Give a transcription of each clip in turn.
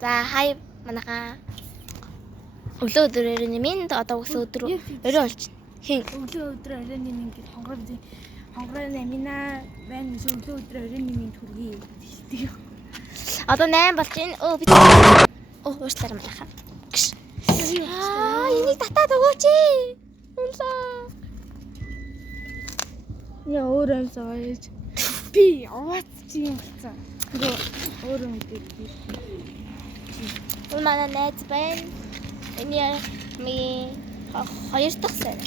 За хай манайхаа өглөө өдөр өрөөний минь одоо өглөө өдөр өрөө болж хин өглөө өдөр өрөөний минь гэж хонгороо намина байна гэж өглөө өдөр өрөөний минь хүргэе гэдэг. Одоо 8 болж байна. Би уучлаарай манайхаа. Энийг татаад өгөөч. Унлаа. Яа өөр амсаа яаж би аваад чи юм болсон. Өөр юм гэдэг. Манай найз байна. Энэ ми хоёр дахь сар.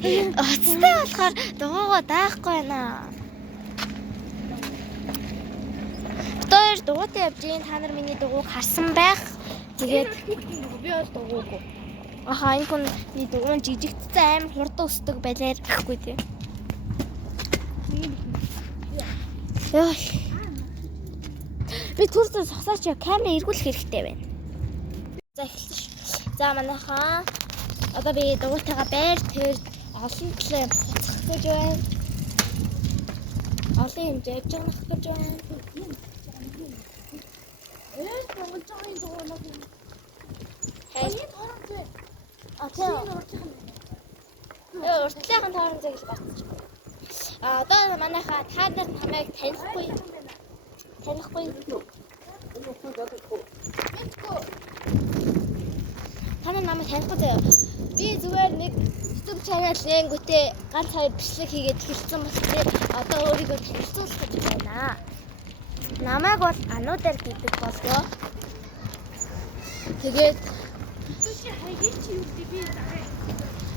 Би оцтой болохоор дугуугаа даахгүй байна. Тэр дугуйтай явж ийн та нар миний дугуйг харсан байх. Тэгээд Би бол дугуугүй. энэ хүн миний дугуйн жижигцэн амар хурдан өсдөг байлаар гэхгүй тий. Яа. Би түрсэн сосооч камера эргүүлэх хэрэгтэй байна. За эхэлсэн ш. За манайхаа одоо би дугуйтайгаа байр тэр олон төлөө буцах гэж байна. Олон хэмжээ явж явах гэж байна. Монгол цагийн дугуйнаа. Хай. Тийм. Уртлаахан тоорон зэрэг багтаж. Одоо манайхаа та нар намайг танихгүй. Та нар намайг танихгүй заяа. Би зүгээр нэг YouTube channel нэнгүүтээ ганц хоёр бичлэг хийгээд хэлсэн болтой. Одоо өөрийгөө танилцуулах гэж байна. Намайг бол Ануудаар гэдэг болоо. Тэгээд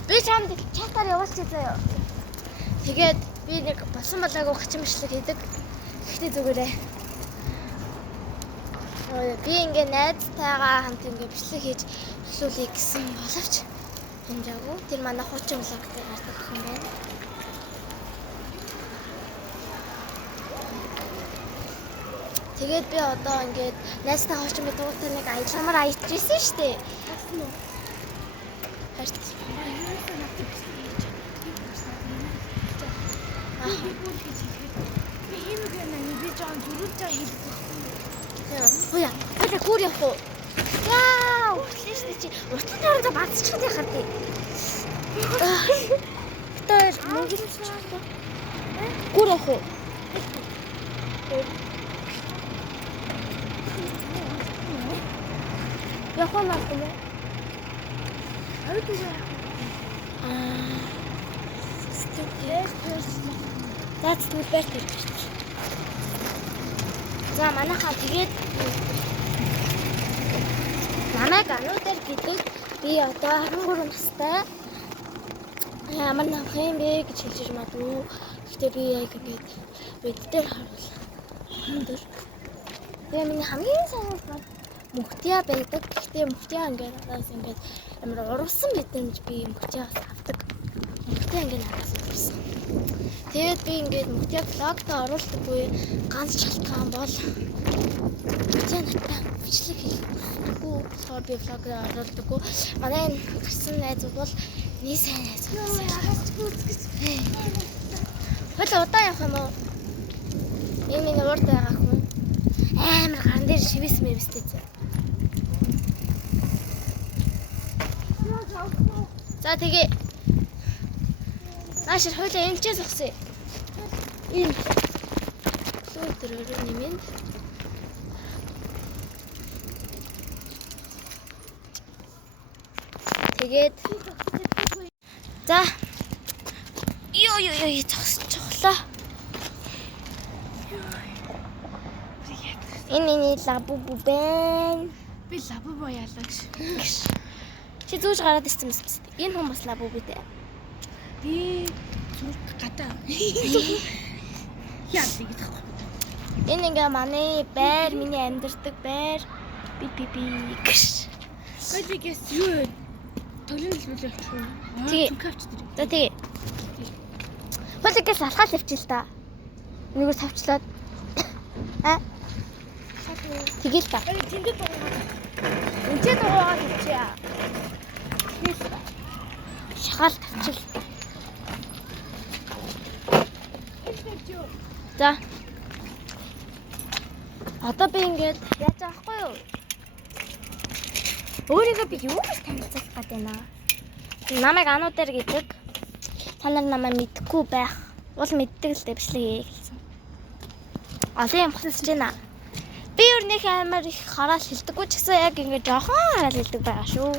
би чамд чатаар явуулчих заяа. Тэгээд би нэг болсон болоогүй хачин бичлэг хийдэг. Гэхдээ зүгээрээ. Би ингээ найзтайгаа хамт ингээ бичлэг хийж эхлүүлэе гэсэн боловч хэмжээгүй. Тэр манай хуучин блог дээр гардаг хүн байна. Тэгээд би одоо ингээд найзтай хуучин би дугуйтай нэг аялмаар аялчихсан шүү дээ. Хасан уу? Харт. Би ийм гэнэ би жан зүрхтэй хийдэг. Хөөе. Хөөе гүр явах уу? Вау! Өглөө шүү дээ чи. Уртлын тоорондоо бацчихсан яхаа тий. Тэр мөнгөч. Гүр явах уу? Явах маа гэнэ. That's the best. За манайхаа тэгээд намайг Ануудаар гэдэг би одоо 13 настай. Ямар намх юм бэ гэж хэлж магадгүй. Гэхдээ би яг ингэж бид дээр харуул. Өндөр. Тэгээ миний хамгийн сайн мөхтиа байдаг. Гэхдээ мөхтиа ингээд надаас ингээд амар урвсан мэдэн гэж би мөхтиагаас авдаг. Мөхтиа ингээд надаас урвсан. Тэгээд би ингээд мөхтиа блогт оруулдаггүй ганц шалтгаан бол мөхтиа надад бичлэг хийхгүй. Соор би блогоор оруулдаггүй. Манай гарсан найзууд бол нэг сайн найзууд. Хойло удаан явах юм уу? Энэ миний урд байгаа хүн амар ган дээр шивэс мэвстэй зэ. За тэгээ наашир хойло эмчээс өгсөн. Ийм өдөр өрөөний минь. Тэгээд за ёо зогсчихлоо. Энэ миний лабубу байна. Би лабубо яалагш. Чи зүүж гараад ирсэн мэт. Энэ хүн бас лабубутэй. Би зүрх гадаа. Яа тэгэж тахгүй. Энэ ингээ манай байр, миний амьдардаг байр. Би гэж. Хоёлыгээс юу төлөв хэлбэл явчих уу? Тэгээ. За тэгээ. Хоёлыгээс алхаал явчих л та. Нэгээс тавчлаад. Тэгэл та. Тэндээ дугаараа. Энтэй дугаараа хийчихье. Шахал тавчил. За. Одоо би ингээд яаж байгаа хгүй юу? Өөрийгөө би юу гэж танилцуулах гээд байна. Намайг ануу дээр гэдэг. Та нар намайг мэдхгүй байх. Уул мэддэг л дээ бичлэгээ хэлсэн. Олон юм хэлж байна. Би өөрнийх амар их хараад хэлдэггүй ч гэсэн яг ингээд жоохон хараад хэлдэг байгаа шүү.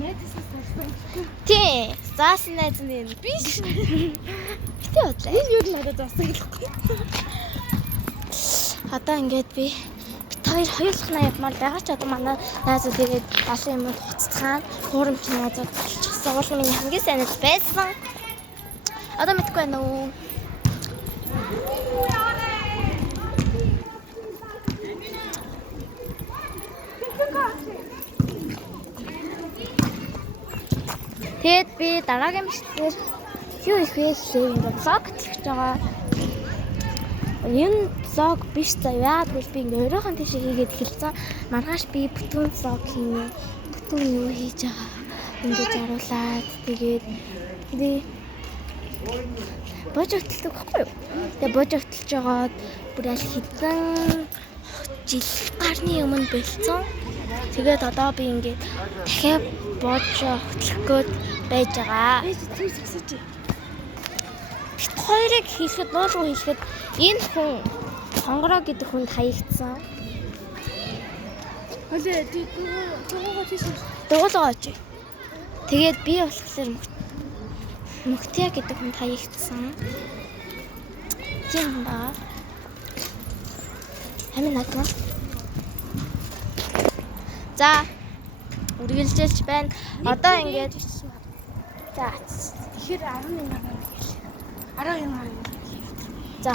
Найзаас сонссон. Тий, заасан найз нь биш. Битээ бодлоо. Энэ юу надад заасан гэхгүй. Одоо ингээд би хоёр хоёулахнаа явмаар байгаа ч одоо манай найзууд тэгээд олон юмуд хуццгаан хуурамч найзууд болчихсон. Уул миний хамгийн сайн найз байсан. Одоо мэдгүй байна уу? Тэгээд би дараагийн бичлэгээр юу их вэ гэхлээр ингээд влог хийх байгаа. Энэ влог биш заяа. Яагаад гэвэл би ингээд өөрөөхөн тийш хийгээд эхэлсэн. Маргааш би бүтэн влог хийнэ. Бүтэн юу хийж байгаа. Ингээд заруулаад тэгээд би бож хөтэлдэг байхгүй юу? Тэгээд бож хөтэлж жагаад бүр аль хэдэн жил гарны өмнө бэлдсэн. Тэгээд одоо би ингээд дахиад бож хөтлөх гээд байж байгаа. Бит хоёрыг хийхэд нуулгуу хийхэд энэ хүн хонгороо гэдэг хүнд хаягдсан. Хөлөө дуугаа тийш. Дуулгаач. Тэгээд би болохоор мөхтиа гэдэг хүнд хаягдсан. Тийм ба. Хамин надмаа. За үргэлжлүүлж байна. Одоо ингээд за Тэгэхээр 11 гаруй гэл. 11 гаруй. за.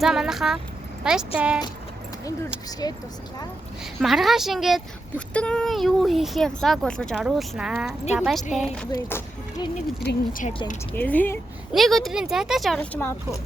За манайхаа баяртай. Энэ дөрөв бишгээд дуслаа. Маргааш ингээд бүтэн юу хийхээ влог болгож оруулнаа. За баяртай. Тэгэхээр нэг өдрийн чаленж гээ. Нэг өдрийн зайтаач оруулж магадгүй.